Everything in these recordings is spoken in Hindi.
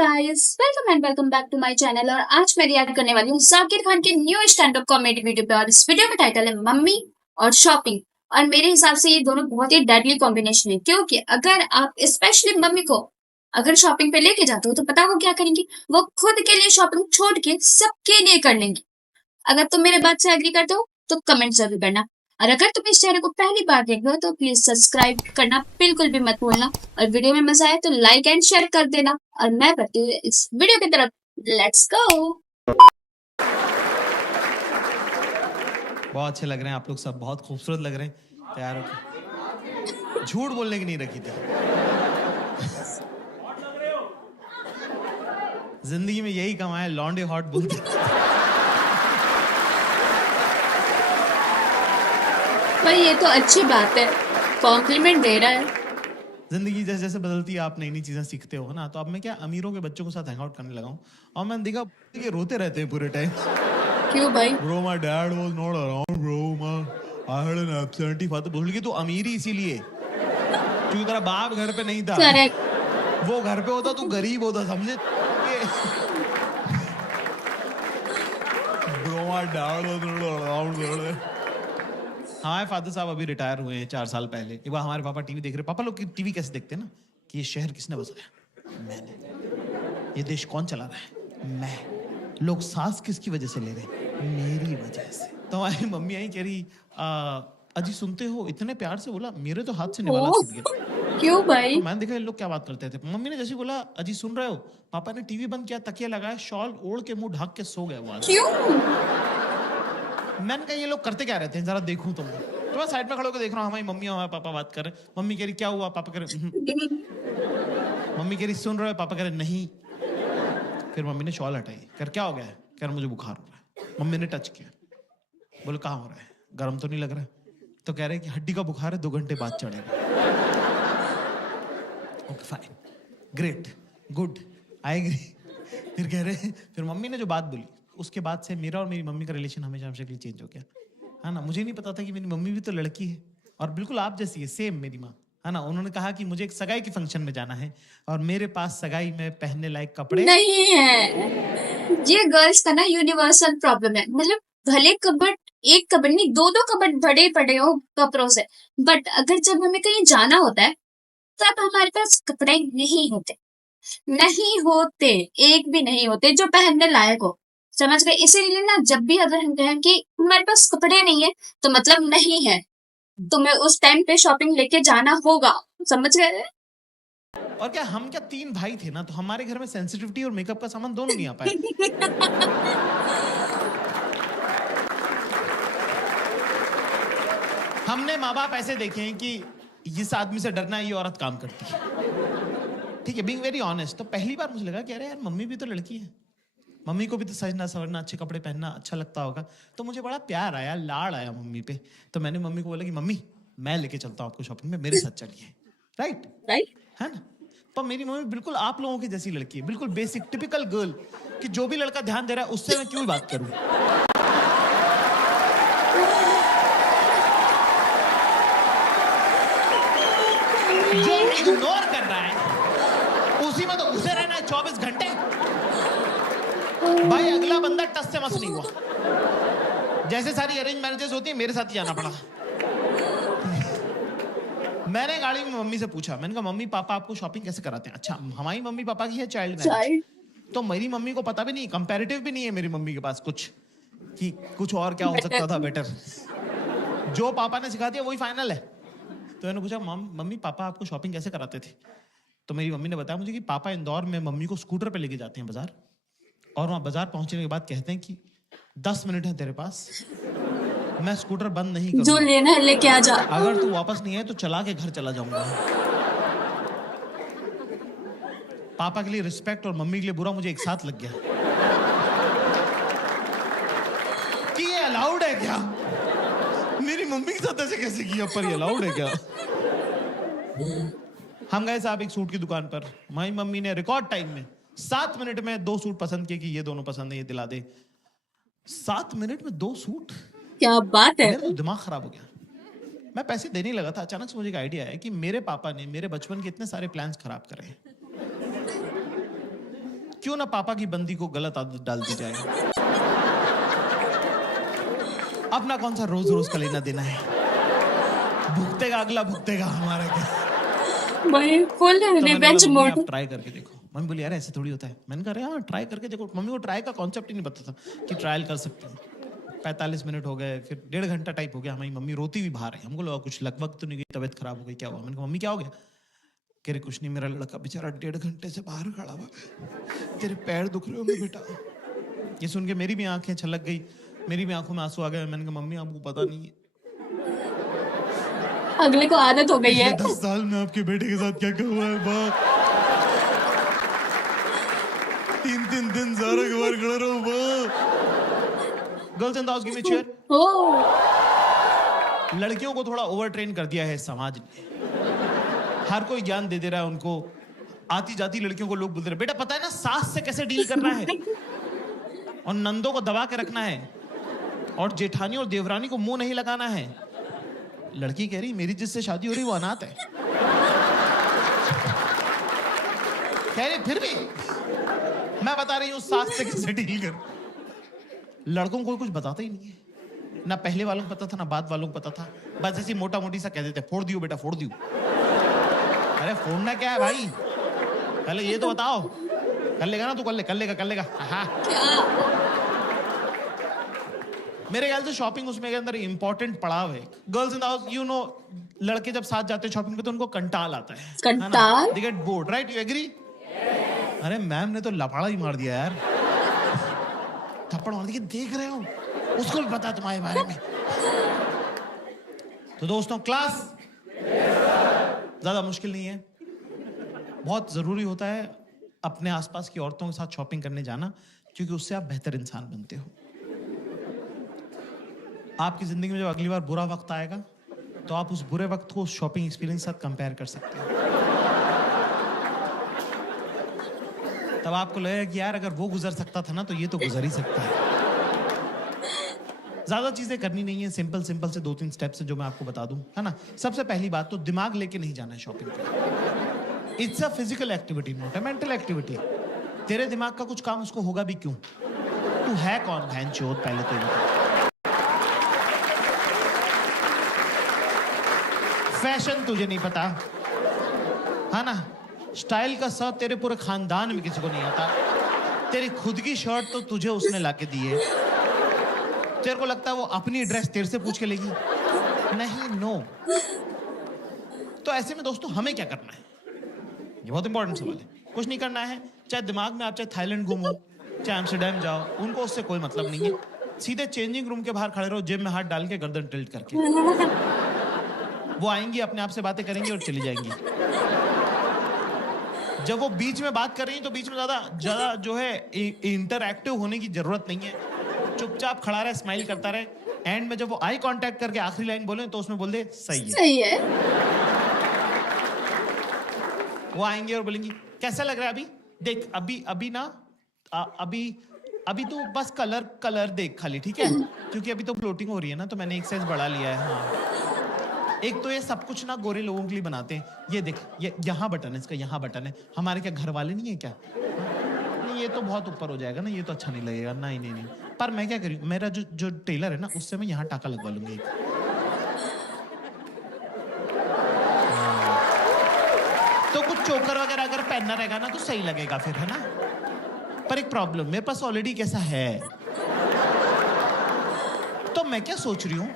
Guys, welcome and welcome back to my channel. और आज मैं रिएक्ट करने वाली हूँ जाकिर खान के new stand up comedy video पे। और इस वीडियो का टाइटल है मम्मी और शॉपिंग। और मेरे हिसाब से ये दोनों बहुत ही डेडली कॉम्बिनेशन है, क्योंकि अगर आप स्पेशली मम्मी को अगर शॉपिंग पे लेके जाते हो तो पता वो क्या करेंगी, वो खुद के लिए शॉपिंग छोड़ के सबके लिए कर लेंगी। अगर तुम मेरे बात से एग्री करते हो तो कमेंट जरूर करना। और अगर तुम इस चैनल को पहली बार देख रहे हो तो प्लीज सब्सक्राइब करना बिल्कुल भी मत भूलना। और वीडियो में मजा आए तो लाइक एंड शेयर कर देना। और मैं बढ़ती हूँ इस वीडियो की तरफ। Let's go. बहुत अच्छे लग रहे हैं आप लोग, सब बहुत खूबसूरत लग रहे हैं। तैयार हो? झूठ बोलने की नहीं रखी थी। जिंदगी में यही कमाया, लॉन्डे हॉट बोलते। भाई ये तो अच्छी बात है, कॉम्प्लीमेंट दे रहा है। जिंदगी जैसे जैसे बदलती है आप नई नई चीजें सीखते हो ना। तो अब मैं क्या अमीरों के बच्चों के साथ हैंग आउट करने लगा हूँ, और मैंने देखा कि रोते रहते हैं पूरे टाइम। क्यों भाई? Bro, my dad was not around, bro. I had an absentee father. बोल कि तू अमीर ही इसीलिए क्योंकि तेरा बाप घर पे नहीं था। करेक्ट। वो घर पे होता तू गरीब होता, समझे? Bro, my dad was not around, bro. हमारे फादर साहब अभी रिटायर हुए हैं 4 साल पहले। एक बार हमारे पापा टीवी देख रहे। पापा लोग की टीवी कैसे देखते हैं ना, कि ये शहर किसने बसाया? मैंने। ये देश कौन चला रहा है? मैं। लोग सांस किसकी वजह से ले रहे हैं? मेरी वजह से। तो हमारी मम्मी आई कह रही, अजी सुनते हो? इतने प्यार से बोला, मेरे तो हाथ से निवाला छूट गया। क्यों भाई? तो मैंने देखा ये लोग क्या बात करते थे। मम्मी ने जैसे बोला अजी सुन रहे हो, पापा ने टीवी बंद किया, तकिया लगाया, शॉल ओढ़ के मुंह ढक के सो गए वो आदमी। क्यों? मैंने कहा ये लोग करते क्या रहते हैं, जरा देखूं तुम। तो मैं साइड में खड़े होकर देख रहा हूँ, हमारी मम्मी और हमारे पापा बात कर रहे हैं। मम्मी कह रही क्या हुआ? पापा कह रहे मम्मी कह रही सुन रहे हो? पापा कह रहे नहीं। फिर मम्मी ने शॉल हटाई, कर क्या हो गया है? कह रहा मुझे बुखार हो रहा है। मम्मी ने टच किया, बोले कहाँ हो रहा है? गर्म तो नहीं लग रहा है? तो कह रहे कि हड्डी का बुखार है, 2 घंटे बाद चढ़ेगा। Okay fine, great, good, I agree. फिर कह रहे, फिर मम्मी ने जो बात बोली उसके बाद से मेरा और मेरी मम्मी का रिलेशन हमेशा हमेशा के लिए चेंज हो गया, है ना। मुझे नहीं पता था कि मेरी मम्मी भी तो लड़की है और बिल्कुल आप जैसी है, सेम मेरी माँ, है ना। उन्होंने कहा कि मुझे एक सगाई के फंक्शन में जाना है और मेरे पास सगाई में पहनने लायक कपड़े नहीं है। ये गर्ल्स का ना यूनिवर्सल प्रॉब्लम है। मतलब भले कबर्ड, एक कबर्ड नहीं, 2-2 कबर्ड भरे पड़े हो कपड़ों से, बट अगर जब हमें कहीं जाना होता है तब हमारे पास कपड़े नहीं होते। नहीं होते, एक भी नहीं होते जो पहनने लायक हो। समझ गए? इसीलिए ना जब भी अगर हम कहें कि हमारे पास कपड़े नहीं है तो मतलब नहीं है, तुम्हें उस टाइम पे शॉपिंग लेके जाना होगा। समझ गए? और क्या हम क्या 3 भाई थे ना, तो हमारे घर में सेंसिटिविटी और मेकअप का सामान दोनों नहीं आ पाए। हमने माँ बाप ऐसे देखे हैं कि इस आदमी से डरना है, ये औरत काम करती है, ठीक है, बीइंग वेरी ऑनेस्ट। तो पहली बार मुझे लगा कि अरे यार मम्मी भी तो लड़की है, मम्मी को भी तो सजना सवरना, अच्छे कपड़े पहनना अच्छा लगता होगा। तो मुझे बड़ा प्यार आया, लाड़ आया मम्मी पे। तो मैंने मम्मी को बोला कि मम्मी मैं लेके चलता हूँ आपको शॉपिंग में, मेरे साथ चलिए। Right right. है ना। पर मेरी मम्मी बिल्कुल आप लोगों की जैसी लड़की है, बिल्कुल बेसिक टिपिकल गर्ल, कि जो भी लड़का ध्यान दे रहा है उससे मैं क्यों बात करूं। जो इग्नोर कर रहा है उसी में तो घुसे रहना है 24 घंटे। भाई अगला बंदा टस से मस नहीं हुआ। जैसे सारी अरेंज मैरिजेस होती है, मेरे साथ ही जाना पड़ा। मैंने गाड़ी में मम्मी से पूछा, मैंने कहा मम्मी पापा आपको शॉपिंग कैसे कराते हैं? अच्छा, हमारी मम्मी पापा की है चाइल्ड मैरिज, तो मेरी मम्मी को पता भी नहीं, कंपैरेटिव भी नहीं है मेरी मम्मी के पास कुछ, कि कुछ और क्या हो सकता था बेटर। जो पापा ने सिखा दिया वही फाइनल है। तो मैंने पूछा मम्मी पापा आपको शॉपिंग कैसे कराते थे? तो मेरी मम्मी ने बताया मुझे कि पापा इंदौर में मम्मी को स्कूटर पे लेके जाते हैं बाजार, और वहां बाजार पहुंचने के बाद कहते हैं कि 10 मिनट है तेरे पास, मैं स्कूटर बंद नहीं जो करूंगा, लेना है लेके आ जा, अगर तू वापस नहीं आए तो चला के घर चला जाऊंगा। पापा के लिए रिस्पेक्ट और मम्मी के लिए बुरा मुझे एक साथ लग गया कि ये अलाउड है क्या? मेरी मम्मी के साथ ऐसे कैसे किया, पर ये अलाउड है क्या? हम गए साहब एक सूट की दुकान पर, हमारी मम्मी ने रिकॉर्ड टाइम में 7 मिनट में 2 सूट पसंद किए कि ये दोनों पसंद है, ये दिला दे। 7 मिनट में 2 सूट, क्या बात है। मेरा तो दिमाग खराब हो गया। मैं पैसे देने लगा था, अचानक से मुझे एक आइडिया आया कि मेरे पापा ने मेरे बचपन के इतने सारे प्लान्स खराब करे हैं। क्यों ना पापा की बंदी को गलत आदत डाल दी जाए। अपना कौन सा रोज रोज का लेना देना है, भुगतेगा अगला, भुगतेगा हमारा क्या। भाई फुल तो मैंने रिवेंज बोला, मम्मी मोड। आप ट्राई करके देखो। मम्मी बोली यार ऐसे थोड़ी होता है। मैंने कहा हाँ ट्राई करके देखो। मम्मी को ट्राई का कॉन्सेप्ट ही नहीं पता था कि ट्रायल कर सकते हैं। 45 मिनट हो गए, फिर 1.5 घंटा टाइप हो गया। हमारी मम्मी रोती हुई बाहर है। हमको लगा कुछ लगभग तो नहीं गई, तबीयत खराब हो गई, क्या हुआ। मैंने कहा मम्मी क्या हो गया। कह रहे कुछ नहीं, मेरा लड़का बेचारा 1.5 घंटे से बाहर खड़ा हुआ, तेरे पैर दुख रहे होंगे बेटा। ये सुन के मेरी भी आंखें छलक गई, मेरी भी आंखों में आंसू आ गए। मैंने कहा मम्मी आपको पता नहीं है अगले को आदत हो गई पिछले है। 10 साल में आपके बेटे के साथ क्या क्या हुआ है। बाप 3-3 दिन सारा के बाहर खड़ा रहा हूं। बाप girls in the house give me chair. ओ लड़कियों को थोड़ा ओवर ट्रेन कर दिया है समाज ने। हर कोई ज्ञान दे दे रहा है उनको। आती जाती लड़कियों को लोग बोलते रहे बेटा पता है ना सास से कैसे डील करना है, और नंदों को दबा के रखना है, और जेठानी और देवरानी को मुंह नहीं लगाना है। लड़की कह रही मेरी जिससे शादी हो रही वो अनाथ है। कह रही फिर भी मैं बता रही हूँ सास से कैसे डील कर। लड़कों को कुछ बताता ही नहीं है, ना पहले वालों को पता था ना बाद वालों को पता था। बस ऐसी मोटा मोटी सा कह देते फोड़ दियो बेटा फोड़ दियो। अरे फोड़ना क्या है भाई, पहले ये तो बताओ। कर लेगा ना तू, कर लेगा। हाँ मेरे ख्याल से शॉपिंग उसमें के अंदर इंपॉर्टेंट पड़ाव है। Girls in the house you know, लड़के जब साथ जाते हैं शॉपिंग पे तो उनको कंटाल आता है। कंटाल? They get bored, right? You agree? अरे मैम ने तो लफाड़ा ही मार दिया यार, थप्पड़ मार दिया। देख रहे हो, उसको भी पता तुम्हारे बारे में। तो दोस्तों क्लास ज्यादा मुश्किल नहीं है, बहुत जरूरी होता है अपने आसपास की औरतों के साथ शॉपिंग करने जाना, क्योंकि उससे आप बेहतर इंसान बनते हो। आपकी जिंदगी में जब अगली बार बुरा वक्त आएगा तो आप उस बुरे वक्त को उस शॉपिंग एक्सपीरियंस के साथ कंपेयर कर सकते हो। तब आपको लगेगा कि यार अगर वो गुजर सकता था ना तो ये तो गुजर ही सकता है। ज्यादा चीजें करनी नहीं है, सिंपल से 2-3 स्टेप्स जो मैं आपको बता दूं, है ना। सबसे पहली बात तो दिमाग लेके नहीं जाना है शॉपिंग पे। It's a physical activity, not a mental activity. तेरे दिमाग का कुछ काम उसको होगा भी क्यों? तू है कौन भैंचोद, पहले तो ये बता। फैशन तुझे नहीं पता, है ना। स्टाइल का सब तेरे पूरे खानदान में किसी को नहीं आता। तेरी खुद की शर्ट तो तुझे उसने लाके दी है। तेरे को लगता है वो अपनी ड्रेस तेरे से पूछ के लेगी? नहीं, नो। तो ऐसे में दोस्तों हमें क्या करना है, ये बहुत इंपॉर्टेंट सवाल है। कुछ नहीं करना है, चाहे दिमाग में आप चाहे थाईलैंड घूमो, चाहे एम्स्टर्डम जाओ, उनको उससे कोई मतलब नहीं है। सीधे चेंजिंग रूम के बाहर खड़े रहो, जेब में हाथ डाल के, गर्दन टिल्ट करके। वो आएंगी, अपने आप से बातें करेंगी और चली जाएंगी। जब वो बीच में बात कर रही है तो बीच में ज्यादा जो है इंटरएक्टिव होने की जरूरत नहीं है। चुपचाप खड़ा रहे, स्माइल करता रहे। एंड में जब वो आई कांटेक्ट करके आखिरी लाइन बोले तो उसमें बोल दे सही है। वो आएंगे और बोलेंगी कैसा लग रहा है अभी, देख अभी ना अभी तो बस कलर देख खाली, ठीक है, क्योंकि अभी तो फ्लोटिंग हो रही है ना, तो मैंने एक साइज बढ़ा लिया है। हाँ, एक तो ये सब कुछ ना गोरे लोगों के लिए बनाते हैं। ये देख, ये यहाँ बटन है, इसका यहाँ बटन है। हमारे क्या घर वाले नहीं है क्या? नहीं, ये तो बहुत ऊपर हो जाएगा ना, ये तो अच्छा नहीं लगेगा। नहीं। पर मैं क्या करूँ, मेरा जो टेलर है ना, उससे मैं यहाँ टाका लगवा लूंगी। तो कुछ चोकर वगैरह अगर पहनना रहेगा ना तो सही लगेगा फिर, है ना। पर एक प्रॉब्लम, मेरे पास ऑलरेडी कैसा है, तो मैं क्या सोच रही हूँ,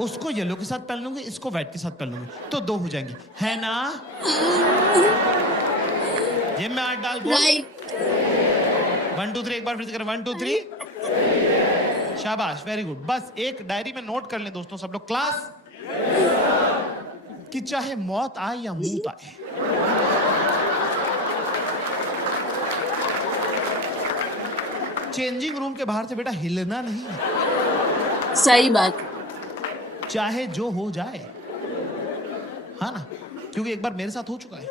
उसको येलो के साथ पहन लूंगी, इसको व्हाइट के साथ पहन लूंगी, तो 2 हो जाएंगे, है ना। ये मैं हाथ डाल बोल, 1 2 3 एक बार फिर से करें, 1 2 3, शाबाश, वेरी गुड। बस एक डायरी में नोट कर लें दोस्तों सब लोग, क्लास, कि चाहे मौत आए या मूत आए, चेंजिंग रूम के बाहर से बेटा हिलना नहीं। सही बात। चाहे जो हो जाए, हाँ ना, क्योंकि एक बार मेरे साथ हो चुका है।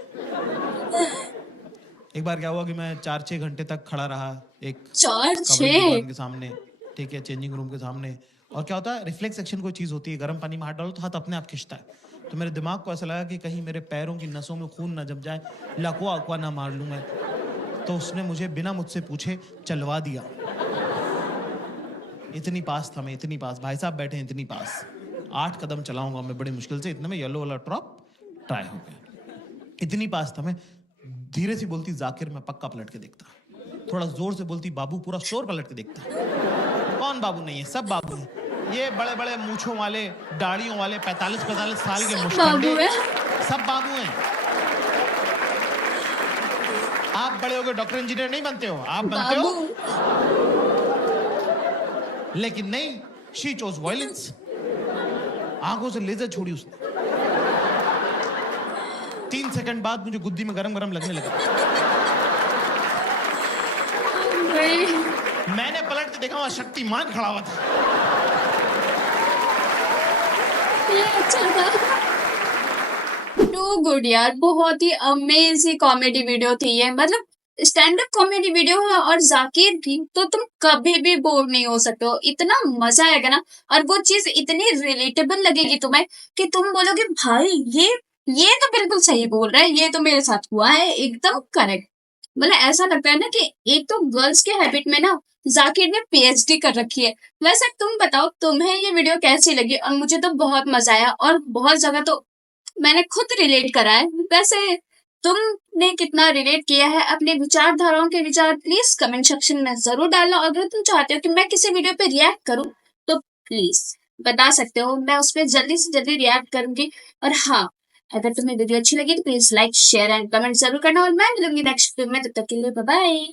एक बार क्या हुआ कि मैं 4-6 घंटे तक खड़ा रहा एक 4-6 दुकान के सामने, ठीक है, चेंजिंग रूम के सामने। और क्या होता है, रिफ्लेक्स एक्शन कोई चीज होती है, गर्म पानी में हाथ डालो तो हाथ अपने आप खिंचता है। तो मेरे दिमाग को ऐसा लगा कि कहीं मेरे पैरों की नसों में खून ना जम जाए, लकवा अकवा ना मार लूं मैं। तो उसने मुझे बिना मुझसे पूछे चलवा दिया। इतनी पास था मैं, इतनी पास। भाई साहब बैठे हैं इतनी पास। 8 कदम चलाऊंगा मैं बड़ी मुश्किल से, इतने में येलो वाला ड्रॉप ट्राई हो गया। इतनी पास था मैं। धीरे से बोलती जाकिर, मैं पक्का पलट के देखता। थोड़ा जोर से बोलती बाबू, पूरा शोर पलट के देखता। कौन बाबू नहीं है? सब बाबू हैं। ये बड़े बड़े मूछों वाले, दाढ़ियों वाले, 45-45 साल के मुश्किल सब बाबू हैं। आप बड़े हो गए डॉक्टर इंजीनियर नहीं बनते हो, आप बनते हो। लेकिन नहीं, शी चोज वायलेंस। आंखों से लेजर छोड़ी उसने। 3 सेकंड बाद मुझे गुद्दी में गरम गरम लगने लगा। मैंने पलट के देखा, वहां शक्तिमान खड़ा हुआ था। ये अच्छा था। टू गुड यार, बहुत ही अमेजिंग कॉमेडी वीडियो थी ये। मतलब स्टैंड अप कॉमेडी वीडियो है और जाकिर भी, तो तुम कभी भी बोर नहीं हो सकते हो। इतना मजा आएगा ना, और वो चीज इतनी रिलेटेबल लगेगी तुम्हें कि तुम बोलोगे भाई ये तो बिल्कुल सही बोल रहा है, ये तो मेरे साथ हुआ है, एकदम करेक्ट। मतलब ऐसा लगता है ना कि एक तो गर्ल्स के हैबिट में ना जाकिर ने पीएचडी कर रखी है। वैसे तुम बताओ तुम्हें ये वीडियो कैसी लगी? और मुझे तो बहुत मजा आया, और बहुत जगह तो मैंने खुद रिलेट करा है। वैसे तुमने कितना रिलेट किया है, अपने विचारधाराओं के विचार प्लीज कमेंट सेक्शन में जरूर डालना। और अगर तुम चाहते हो कि मैं किसी वीडियो पे रिएक्ट करूं तो प्लीज बता सकते हो, मैं उस पर जल्दी से जल्दी रिएक्ट करूंगी। और हाँ, अगर तुम्हें वीडियो अच्छी लगी तो please like share and comment जरूर करना। और मैं मिलूंगी नेक्स्ट वीडियो में, तब तक के लिए बाय बाय।